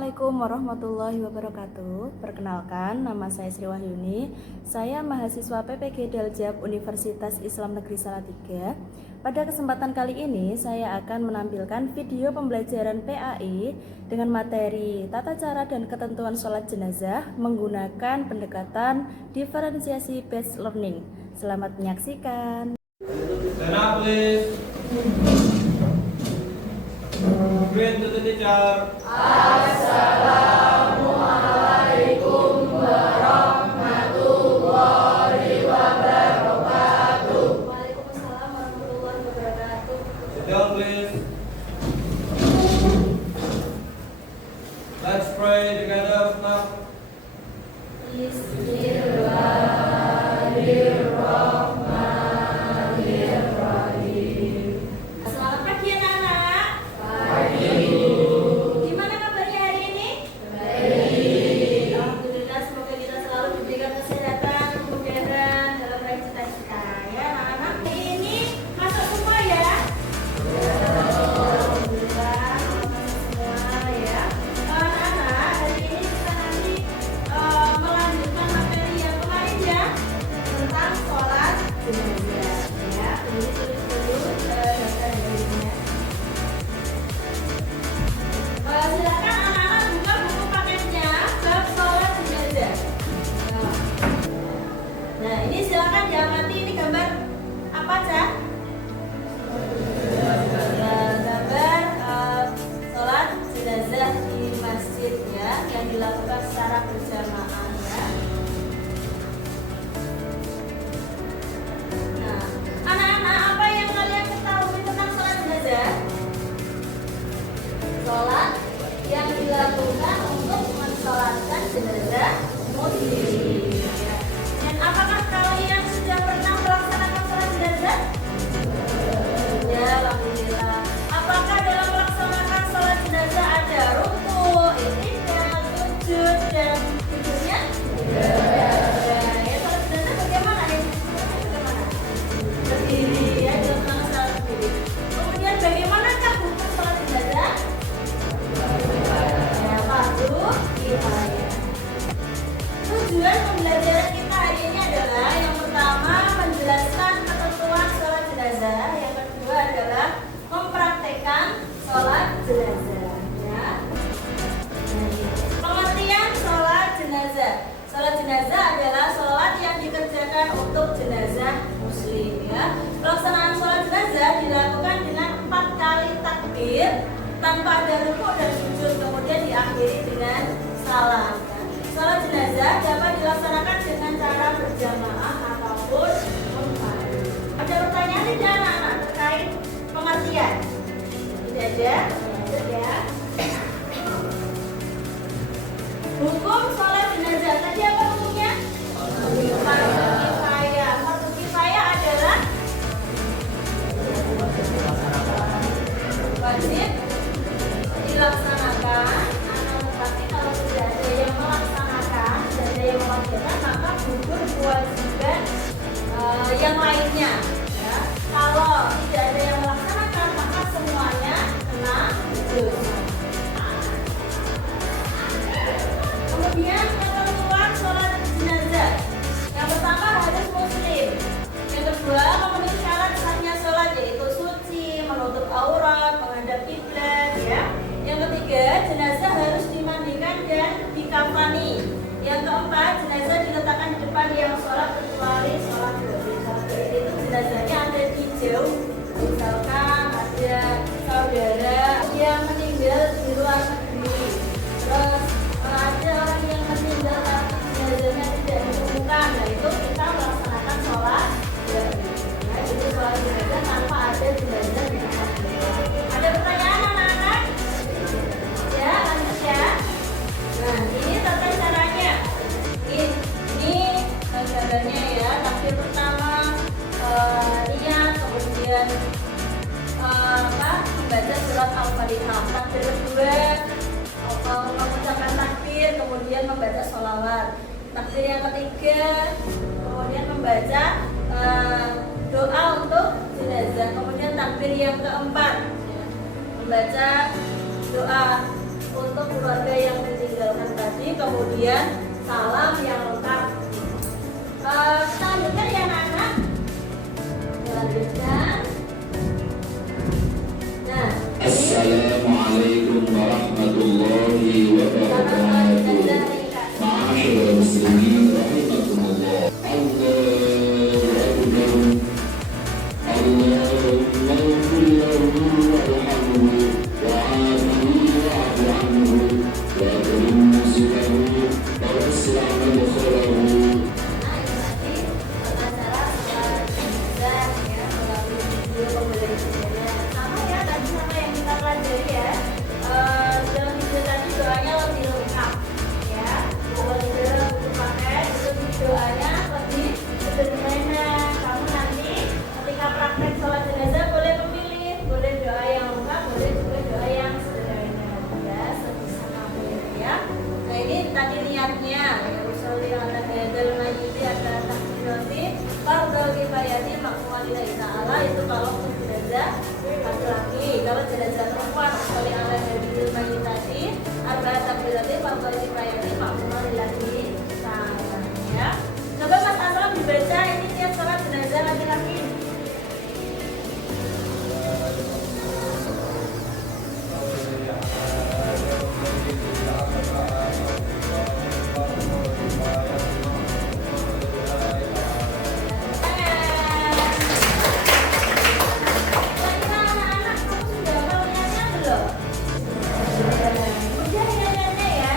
Assalamualaikum warahmatullahi wabarakatuh. Perkenalkan, nama saya Sri Wahyuni. Saya mahasiswa PPG Daljab Universitas Islam Negeri Salatiga. Pada kesempatan kali ini, saya akan menampilkan video pembelajaran PAI dengan materi tata cara dan ketentuan sholat jenazah menggunakan pendekatan diferensiasi based learning. Selamat menyaksikan. Stand up, please. Greet to the teacher. Assalamualaikum warahmatullahi wabarakatuh. Waalaikumsalam warahmatullahi wabarakatuh. Sit down, please. Let's pray together now. Bismillahirrahmanirrahim. Selamat pagi anak-anak. Pagi. Gimana kabarnya hari ini? Baik. Alhamdulillah, semoga kita selalu diberikan kesehatan, kemudahan dalam meraih cita-cita ya anak-anak. Hari ini masuk semua ya? Alhamdulillah, masuk semua ya. Anak-anak, hari ini kita nanti melanjutkan materi yang kemarin ya, tentang sholat jenazah ya. Ini tulis dulu daftar dirinya. Silakan anak-anak buka buku paketnya bab sholat jenazah. Nah, ini silakan diamati, ini gambar apa Cak? Gambar sholat jenazah di masjid ya, yang dilakukan secara berjamaah ya. Nah, anak-anak, apa yang kalian ketahui tentang sholat jenazah? Sholat yang dilakukan untuk mensolatkan jenazah muslim. Dan apakah kalian sudah pernah melaksanakan sholat jenazah? Ya, alhamdulillah. Apakah dalam melaksanakan sholat jenazah ada rukuk, i'tidal, sujud, dan tidurnya? Ya, sholat jenazah bagaimana nih? Bagaimana? Berdiri ya, dilaksanakan secara berdiri. Kemudian bagaimanakah hukum sholat jenazah? Ya, fardu kifayah. Tujuan pembelajaran kita hari ini adalah yang pertama menjelaskan ketentuan sholat jenazah, yang kedua adalah mempraktekkan sholat jenazah. Ya. Pengertian sholat jenazah. Sholat jenazah adalah sholat yang dikerjakan untuk jenazah muslim. Ya. Pelaksanaan sholat jenazah dilakukan dengan 4 kali takbir tanpa ada rukuk dan sujud, kemudian diakhiri dengan salam. Sholat jenazah dapat dilaksanakan dengan cara berjamaah ataupun munfarid. Ada pertanyaan tidak anak-anak terkait pengertian? Tidak ada? Lanjut ya. Hukum sholat jenazah tadi apa hukumnya? Fardu kifayah. Fardu kifayah adalah wajib dilaksanakan, tetapi kalau tidak ada yang melaksanakan, tidak ada yang mewajibkan, maka gugur kewajiban yang lainnya. Ya. Kalau tidak ada yang melaksanakan, maka semuanya kena dosa. Kemudian ketentuan sholat jenazah. Yang pertama harus muslim. Yang kedua memenuhi syarat sahnya sholat, yaitu suci, menutup aurat, menghadap kiblat. Ya. Yang ketiga, jenazah harus dimandikan dan dikafani. Yang keempat, jenazah diletakkan di depan yang sholat kecuali sholat berjamaah. Itu jenazahnya ada di jauh. Misalkan ada saudara yang meninggal di luar negeri. Terus ada orang yang meninggal tapi jenazahnya tidak ditemukan. Nah, itu kita melaksanakan sholat jenazah. Jadi sholat jenazah tanpa ada jenazah di depan. Ada pertanyaan anak-anak? Ya, lanjut ya. Nah, ini tata caranya. Ini gambarnya ya. Takbir pertama niat, kemudian membaca surat Al-Fatihah. Takbir kedua mengucapkan takbir, kemudian membaca sholawat. Takbir yang ketiga, kemudian membaca doa untuk jenazah. Kemudian takbir yang keempat, membaca doa untuk keluarga yang kemudian salam yang lengkap. Kita lanjutkan ya anak-anak. Kita lanjutkan. Nah, Assalamualaikum warahmatullahi wabarakatuh. Ma'asyiral muslimin rahimakumullah. Allahu akbar. Allahumma ighfir lahu warhamhu wa'afihi wa'fu anhu wa akrim nuzlahu wa wasi' madkhalahu. Dalam video tadi doanya lebih lengkap ya. Kalau tidak butuh pakai itu doanya lebih sederhana. Kamu nanti ketika praktek sholat jenazah boleh memilih, boleh doa yang lengkap, boleh juga doa yang sederhana ya, sebisa kamu ya. Nah ini tadi niatnya ya, usolli ala hadzal mayyiti ada takdirati fardhu kifayati maksudnya ta'ala itu kalau untuk jenazah laki-laki. Kalau jenazah perempuan usolli ala hadzal mayyitati ada takdirati fardhu kifayati maksudnya laki ta'ala ya. Coba Mas Aslam dibaca ini tiap sholat jenazah laki-laki. Udah ya.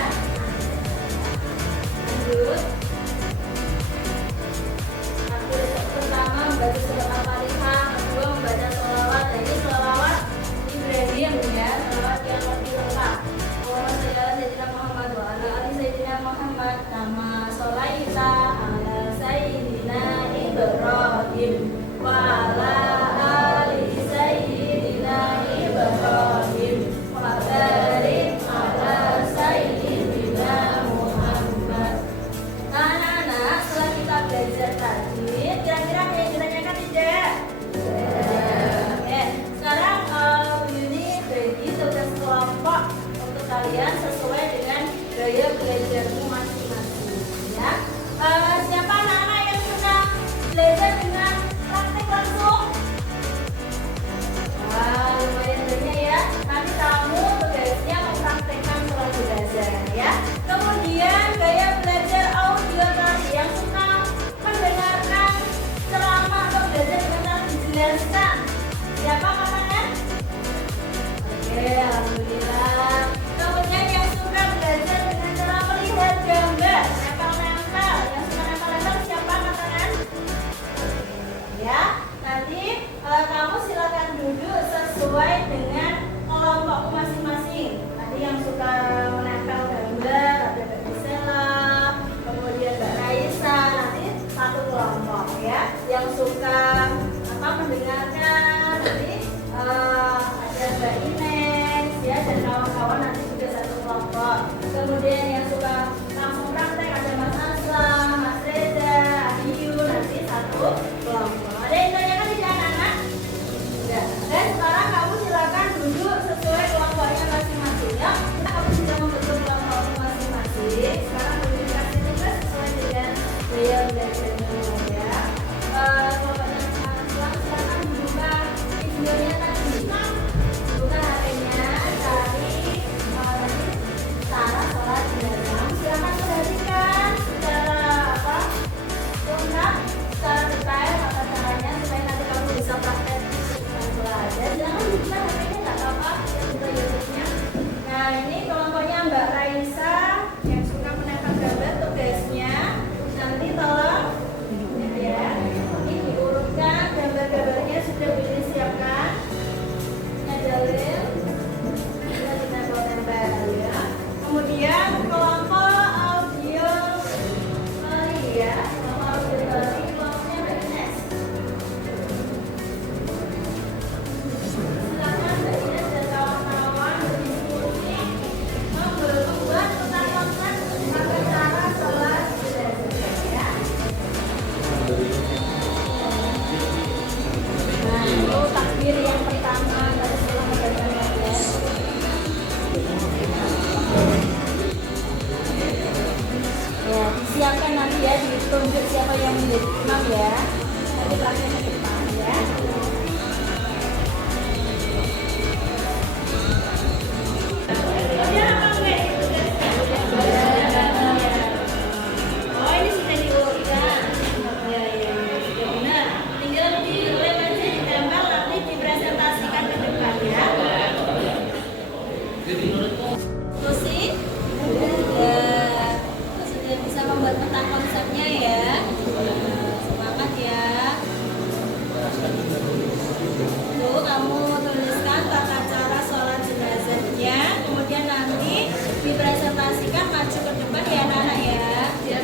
ya, ditunjuk siapa yang menjadi imam ya. Nanti prakteknya ke depan ya. Oh, ini sudah diurutkan. Ya, sudah benar. Tinggal dilem aja, ditempel, nanti dipresentasikan ke depan ya. Lucy, ya, sudah bisa membuat peta konsepnya ya. Semangat ya. Tuh, kamu tuliskan tata cara sholat jenazahnya, kemudian nanti dipresentasikan maju ke depan ya anak-anak ya. Ya,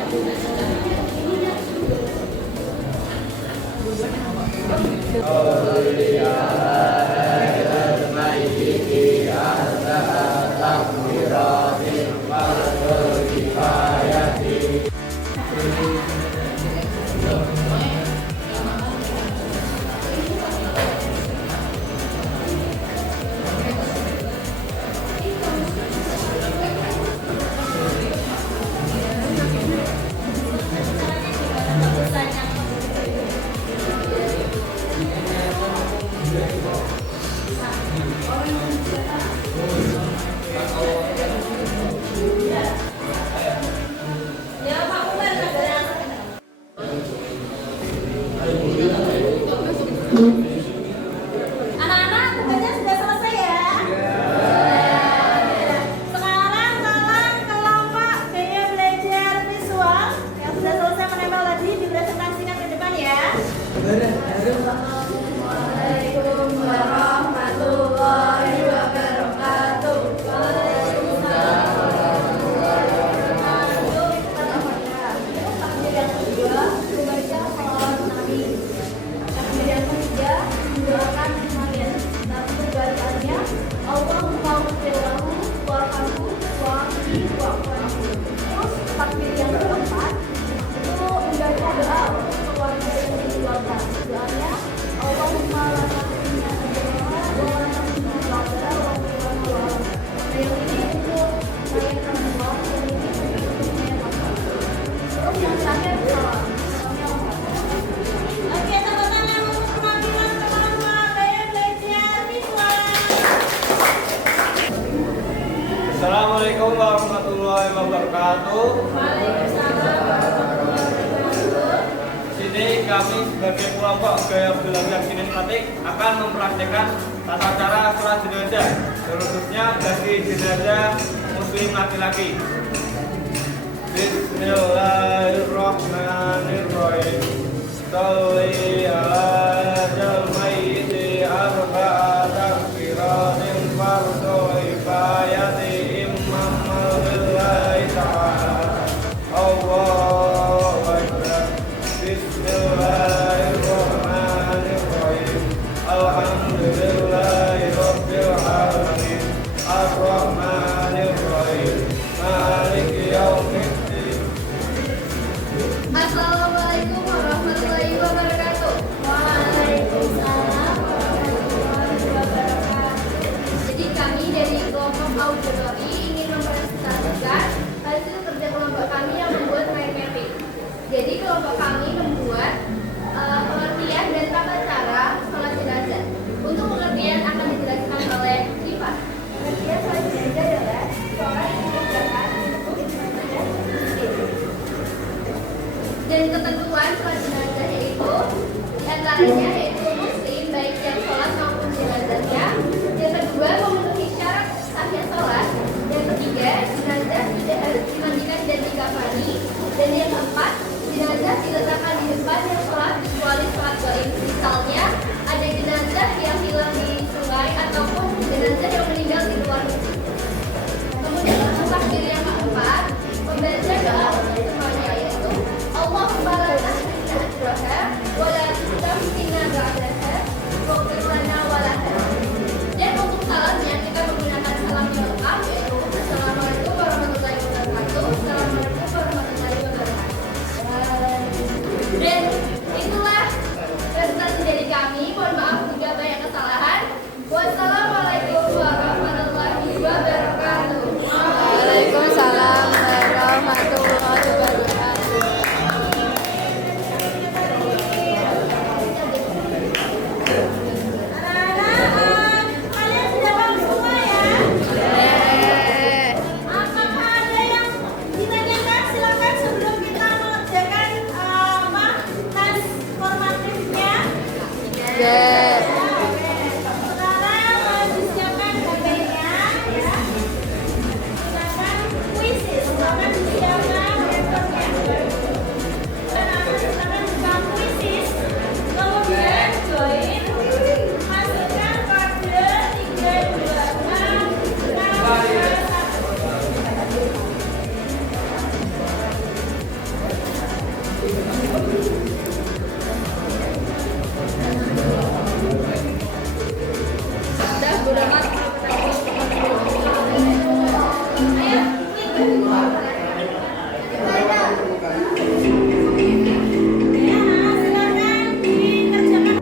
Pak Umar, anak-anak, tugasnya sudah selesai ya. Sekarang tolong kelompok gaya belajar visual yang sudah selesai menempel tadi dipresentasikan ke depan ya. Waalaikumsalam warahmatullahi wabarakatuh. Takbir yang keempat itu membaca doa untuk keluarga yang didoakan. Doanya Allahumma la taqina ajraha wa la taqina al-abara wa qina al-awwal. Yang ini untuk saya perempuan, yang ini untuk saya bapak. Terus yang terakhir salam. Oke, tepuk tangan untuk penampilan kelompok gaya belajar visual. Assalamualaikum warahmatullahi wabarakatuh. Waalaikumsalam warahmatullahi wabarakatuh. Sini kami sebagai kelompok gaya belajar kinestetik akan mempraktikkan tata cara sholat jenazah, khususnya bagi jenazah muslim laki-laki. Bismillahirrahmanirrahim. Sholli ala mayyiti arba'a takbiratin fardu kifayati imam lillahi ta'ala. Allahu akbar. Bismillahirrahmanirrahim. Alhamdulillahi rabbil alamin. Ar-Rahmanir-Rahim. Maliki yaumiddin. Assalamualaikum warahmatullahi wabarakatuh. Waalaikumsalam warahmatullahi wabarakatuh. Jadi kami dari kelompok auditori ingin mempresentasikan hasil kerja kelompok kami yang membuat mind mapping. Jadi kelompok kami membuat pengertian dan tata cara sholat jenazah. Untuk pengertian akan dijelaskan oleh Iva. Pengertian sholat jenazah adalah sholat yang dikerjakan untuk jenazah muslim. Dan ketentuan sholat jenazah yaitu antaranya yaitu muslim baik yang sholat maupun jenazahnya. Yang kedua memenuhi syarat sahnya sholat. Yang ketiga jenazah tidak harus dimandikan dan dikafani. Dan yang keempat jenazah diletakkan di depan yang sholat kecuali sholat gaib. Misalnya ada jenazah yang hilang di sungai ataupun jenazah yang meninggal di luar negeri. Kemudian untuk takbir yang keempat membaca doa semuanya yaitu Allahumma la tahmilna ajraha wa la tahmilna silakan dikerjakan.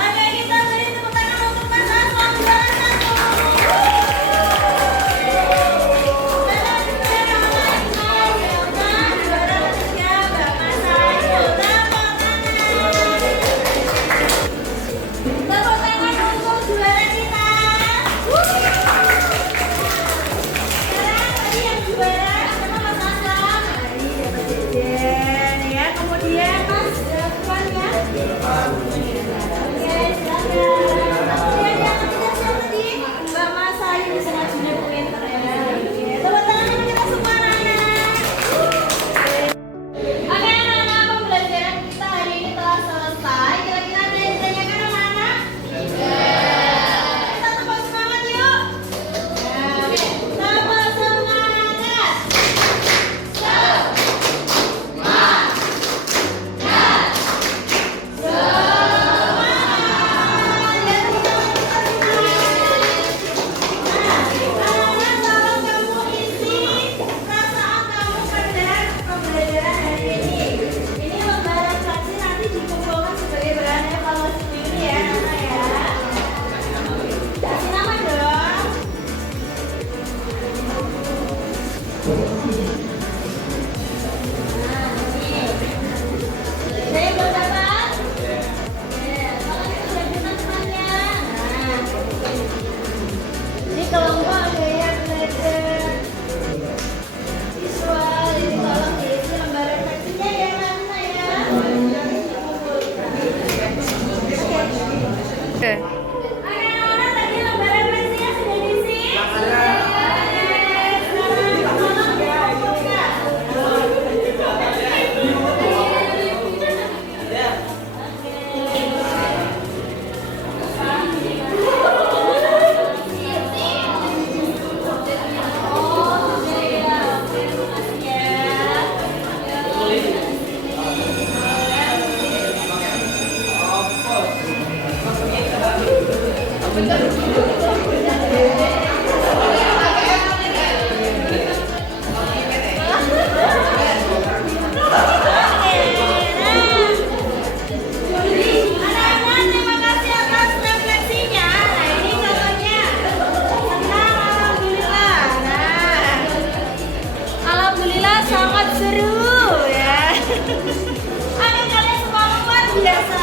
Oke, kita beri tepuk tangan untuk Mas Aslam juara 1. Dan juga yang lain Mas Yogan juara 3, Mbak Mas Ayu. Tepuk tangan untuk juara kita. Sekarang tadi yang juara sama Mas Aslam. Tadi dapat jajan ya. Kemudian Mas depan ya. Oke, silakan. Kemudian yang ketiga siapa tadi? Mbak Mas Ayu sangat sudah pintar ya. Oke, tepuk tangan untuk kita semua anak-anak. Oke, anak-anak, pembelajaran kita hari ini telah selesai. Kira-kira ada yang ditanyakan anak-anak? Kita tepuk semangat yuk. Tepuk semangat. Ini kelompok ada yang belajar visual, ini tolong diisi lembaran teksnya ya mana ya. Oke, anak-anak tadi lembaran teksnya sudah diisi? Sekarang tolong dikumpulkan. Anak-anak, terima kasih atas refleksinya. Nah, ini contohnya. Senang, alhamdulillah. Nah, alhamdulillah sangat seru ya. Oke, kalian semua luar biasa